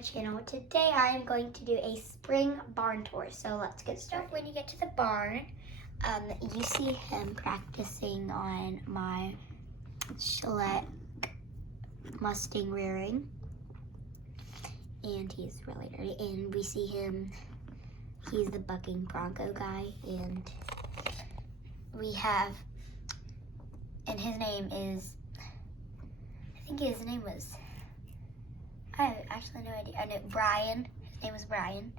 my channel. Today I am going to do a spring barn tour, so let's get started. When you get to the barn, you see him practicing on my Schleich Mustang rearing, and he's really dirty. And we see him, he's the bucking bronco guy, and we have, and his name is, I think his name was, I have actually no idea. I know Brian. His name was Brian.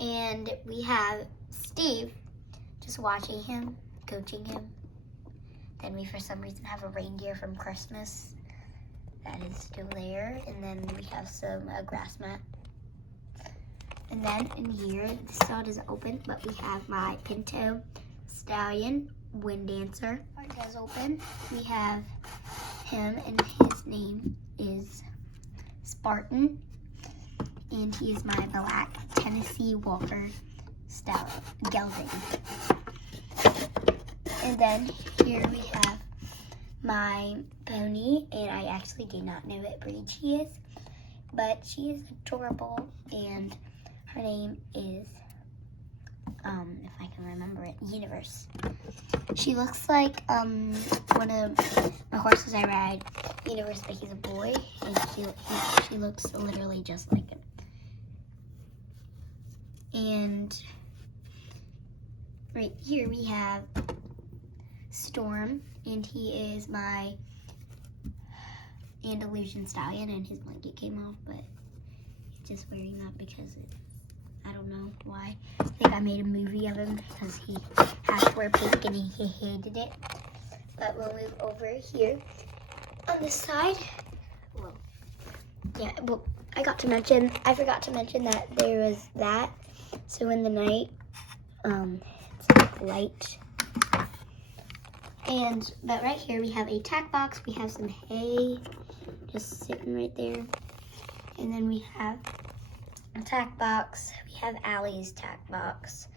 And we have Steve just watching him, coaching him. Then we, for some reason, have a reindeer from Christmas that is still there. And then we have some grass mat. And then in here, the stall doesn't open, but we have my Pinto Stallion Wind Dancer. It does open. We have him, and his name is Spartan, and he is my black Tennessee Walker Stallion gelding. And then here we have my pony, and I actually do not know what breed she is, but she is adorable, and her name is, if I can remember it, Universe. She looks like one of my horses I ride, Universe, but he's a boy, and she looks literally just like him. And right here we have Storm, and he is my Andalusian Stallion, and his blanket came off, but he's just wearing that because I don't know why. I think I made a movie of him because he had to wear pink and he hated it. But we'll move over here on this side. Well, yeah, well, I forgot to mention that there was that. So in the night, it's light. But right here we have a tack box. We have some hay just sitting right there. And then we have a tack box. We have Allie's tack box.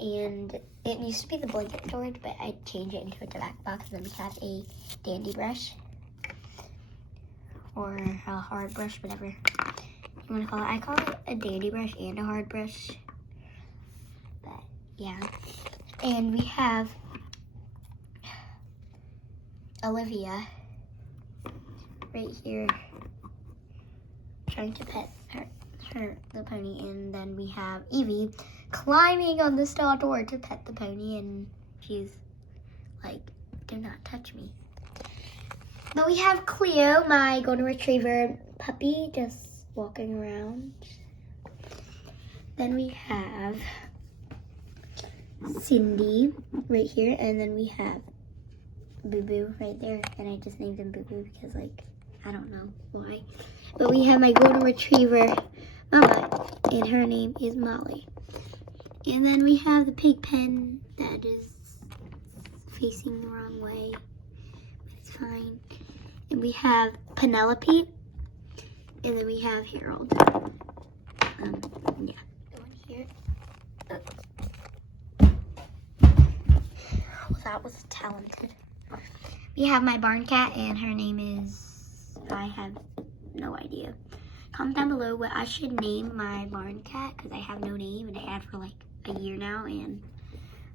And it used to be the blanket storage, but I changed it into a tack box. And then we have a dandy brush, or a hard brush, whatever you want to call it. I call it a dandy brush and a hard brush. But yeah. And we have Olivia right here trying to pet the pony, and then we have Evie climbing on the stall door to pet the pony, and she's like, do not touch me. But we have Cleo, my golden retriever puppy, just walking around. Then we have Cindy right here, and then we have Boo Boo right there, and I just named him Boo Boo because, like, I don't know why. But we have my golden retriever Mama, and her name is Molly. And then we have the pig pen that is facing the wrong way, but it's fine. And we have Penelope, and then we have Harold. Yeah, going here. Well, that was talented. We have my barn cat, and her name is, I have no idea. Comment down below what I should name my barn cat, because I have no name, and I had for like a year now, and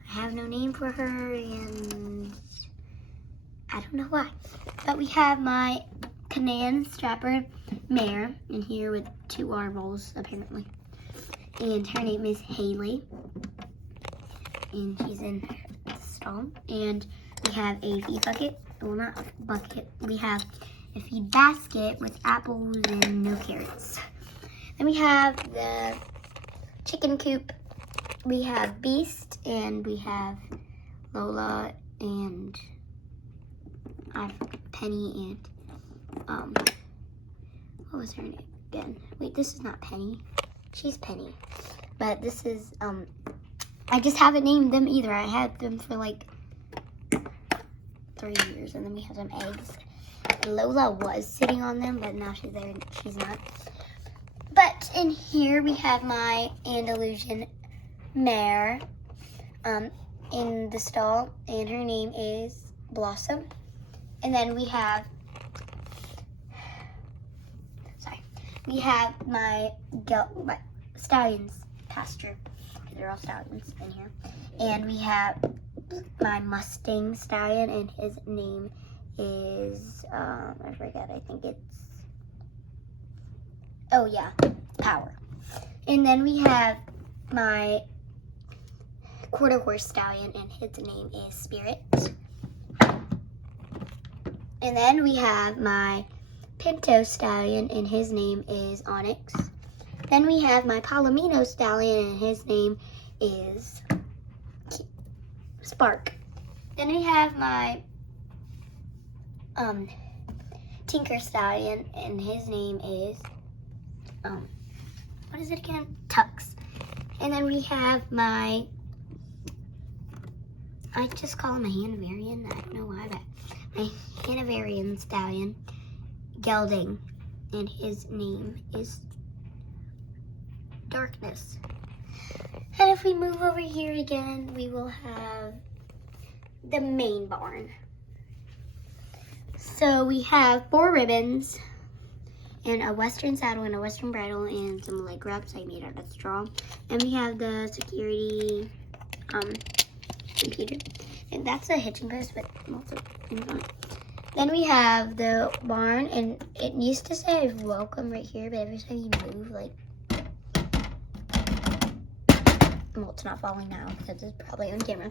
I have no name for her, and I don't know why. But we have my Canaan Strapper mare in here with 2 armholes, apparently. And her name is Haley, and she's in the stall. And we have a feed bucket, well, not bucket, we have a feed basket with apples and no carrots. Then we have the chicken coop. We have Beast, and we have Lola, and Penny, and what was her name again? Wait, this is not Penny. She's Penny. But this is I just haven't named them either. I had them for like 3 years, and then we have some eggs. Lola was sitting on them, but now she's there and she's not. But in here we have my Andalusian mare in the stall, and her name is Blossom. And then we have we have my stallions pasture. They're all stallions in here. And we have my Mustang stallion, and his name is, I forget, I think it's, oh yeah, Power. And then we have my quarter horse stallion, and his name is Spirit. And then we have my Pinto stallion, and his name is Onyx. Then we have my Palomino stallion, and his name is Spark. Then we have my Tinker stallion, and his name is what is it again? Tux. And then we have my, I just call him a Hanoverian. I don't know why, but my Hanoverian stallion, Gelding, and his name is Darkness. And if we move over here again, we will have the main barn. So we have 4 ribbons, and a western saddle and a western bridle, and some leg wraps I made out of straw. And we have the security computer. And that's a hitching post, but also then we have the barn, and it used to say welcome right here, but every time you move, like, well, it's not falling now because it's probably on camera.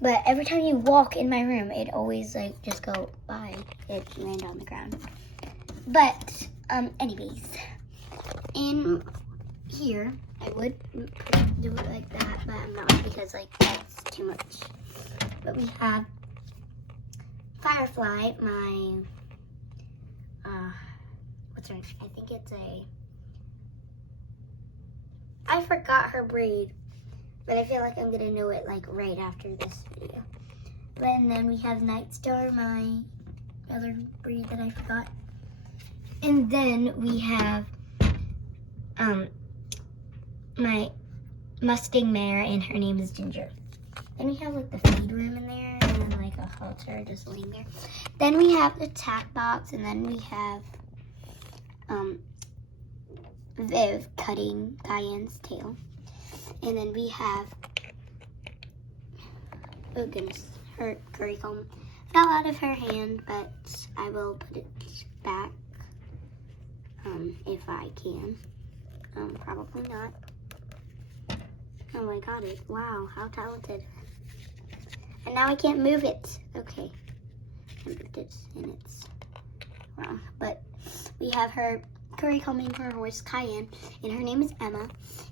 But every time you walk in my room, it always like just go by. It land on the ground. But anyways, in here I would do it like that, but I'm not because like that's too much. But we have Firefly, my what's her name? I think it's I forgot her breed, but I feel like I'm gonna know it like right after this video. And then we have Nightstar, my other breed that I forgot. And then we have my Mustang mare, and her name is Ginger. Then we have like the feed room in there, and then like a halter just laying there. Then we have the tack box, and then we have Viv cutting Diane's tail. And then we have, oh goodness, her curry comb fell out of her hand, but I will put it back if I can. Probably not. Oh, I got it. Wow, how talented. And now I can't move it. Okay. I moved it and it's wrong. But we have her curry combing her horse, Cayenne, and her name is Emma,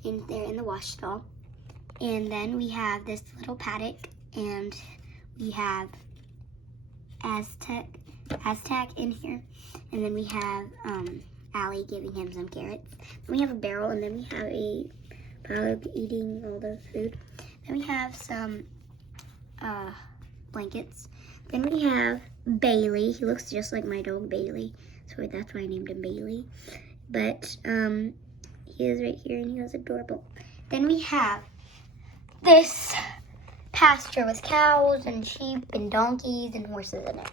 and they're in the wash stall. And then we have this little paddock, and we have Aztec in here. And then we have Allie giving him some carrots. Then we have a barrel, and then we have a pug eating all the food. Then we have some blankets. Then we have Bailey. He looks just like my dog Bailey, so that's why I named him Bailey. But he is right here, and he was adorable. Then we have this pasture with cows and sheep and donkeys and horses in it.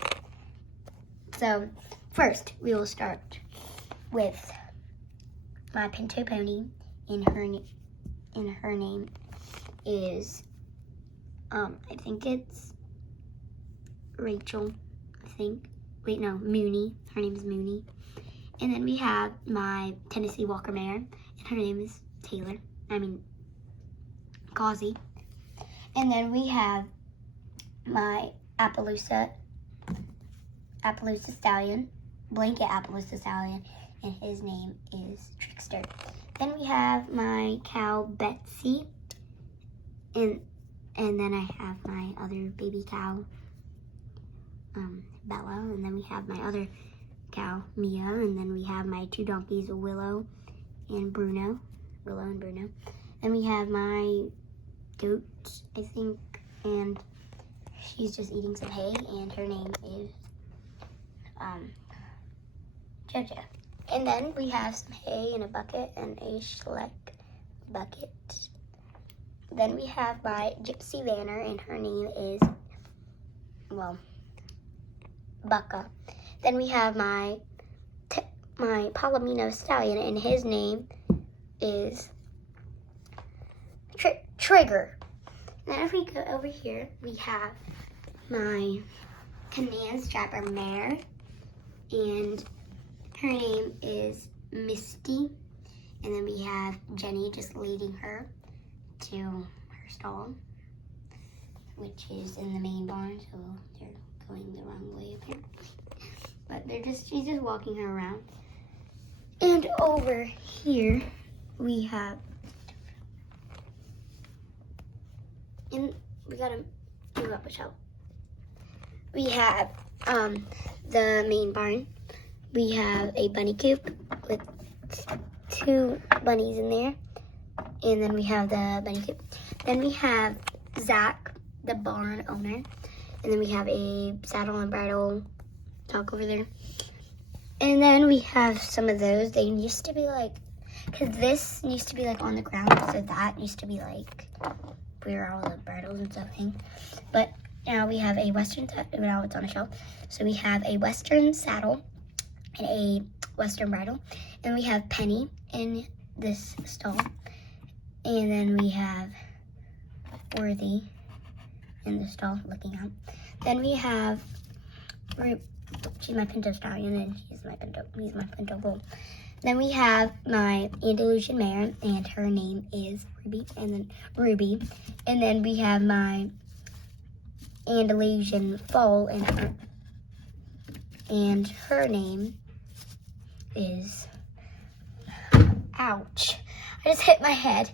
So first we will start with my Pinto pony, and her name is I think it's Rachel. Wait, no, Mooney. Her name is Mooney. And then we have my Tennessee Walker mare, and her name is Causey. And then we have my Appaloosa stallion, blanket Appaloosa stallion, and his name is Trickster. Then we have my cow Betsy, and then I have my other baby cow Bella, and then we have my other cow Mia, and then we have my 2 donkeys Willow and Bruno. Then we have my goat, I think, and she's just eating some hay, and her name is Jojo. And then we have some hay in a bucket and a Schleich bucket. Then we have my Gypsy Vanner, and her name is, well, Bucka. Then we have my my Palomino stallion, and his name is Trigger. Then if we go over here, we have my Canaan Strapper mare, and her name is Misty. And then we have Jenny just leading her to her stall, which is in the main barn, so they're going the wrong way apparently. But she's just walking her around. And over here we have, and we gotta move up a shelf. We have the main barn. We have a bunny coop with 2 bunnies in there. And then we have the bunny coop. Then we have Zach, the barn owner. And then we have a saddle and bridle dog over there. And then we have some of those. They used to be like, because this used to be like on the ground, so that used to be like where all the bridles and stuff hang. But now we have a Western saddle. Now it's on a shelf. So we have a Western saddle and a Western bridle. And we have Penny in this stall. And then we have Worthy in the stall looking out. Then we have she's my Pinto stallion, and he's my Pinto bull. Then we have my Andalusian mare, and her name is Ruby. And then we have my Andalusian foal, and her name is, ouch, I just hit my head,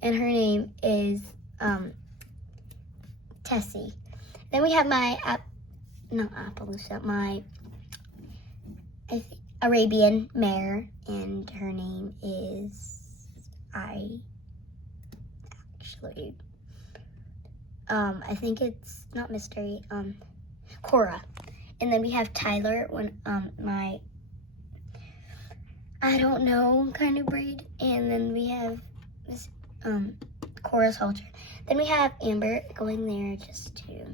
and her name is Tessie. Then we have my my Arabian mare, and her name is, I think it's not mystery, Cora. And then we have Tyler, my, I don't know, kind of breed. And then we have this, Cora's halter. Then we have Amber going there just to,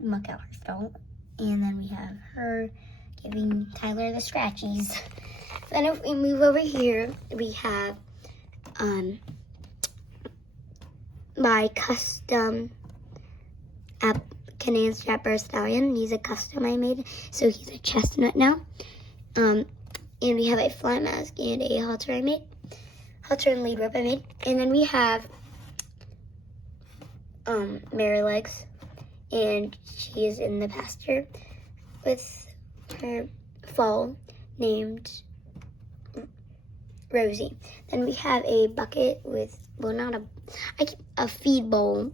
muck out her stall. And then we have her giving Tyler the scratchies. Then if we move over here, we have my custom Canaan Strapper stallion. He's a custom I made, so he's a chestnut now. And we have a fly mask and a halter I made. Halter and lead rope I made. And then we have Mary Legs, and she is in the pasture with her foal named Rosie. Then we have a bucket with, well, not a feed bowl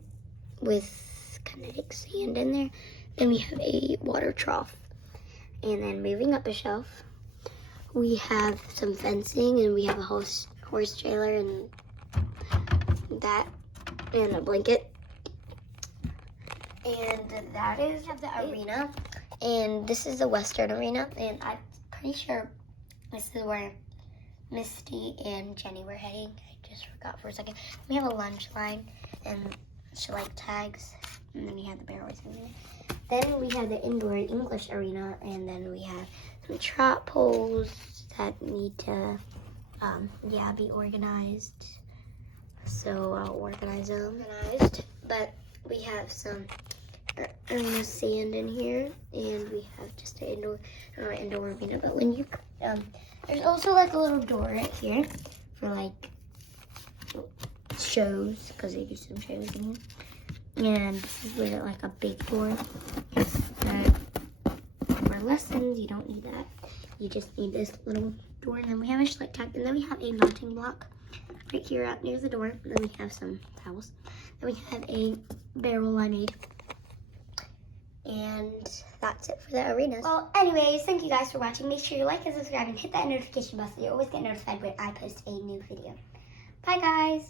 with kinetic sand in there. Then we have a water trough. And then moving up a shelf, we have some fencing, and we have a horse trailer and that, and a blanket. And that is the arena, and this is the Western arena, and I'm pretty sure this is where Misty and Jenny were heading. I just forgot for a second. We have a lunch line and Schleich tags, and then we have the barrels in there. Then we have the indoor English arena, and then we have some trot poles that need to, be organized. So I'll organize them. But we have some sand in here, and we have just an indoor arena. But when you there's also like a little door right here for like shows, because they do some shows in here. And this is where like a big door. For lessons, you don't need that. You just need this little door. And then we have a Schleich tag, and then we have a mounting block right here out near the door. And then we have some towels. Then we have a barrel I made. And that's it for the arenas. Well, anyways, thank you guys for watching. Make sure you like and subscribe and hit that notification bell so you always get notified when I post a new video. Bye, guys.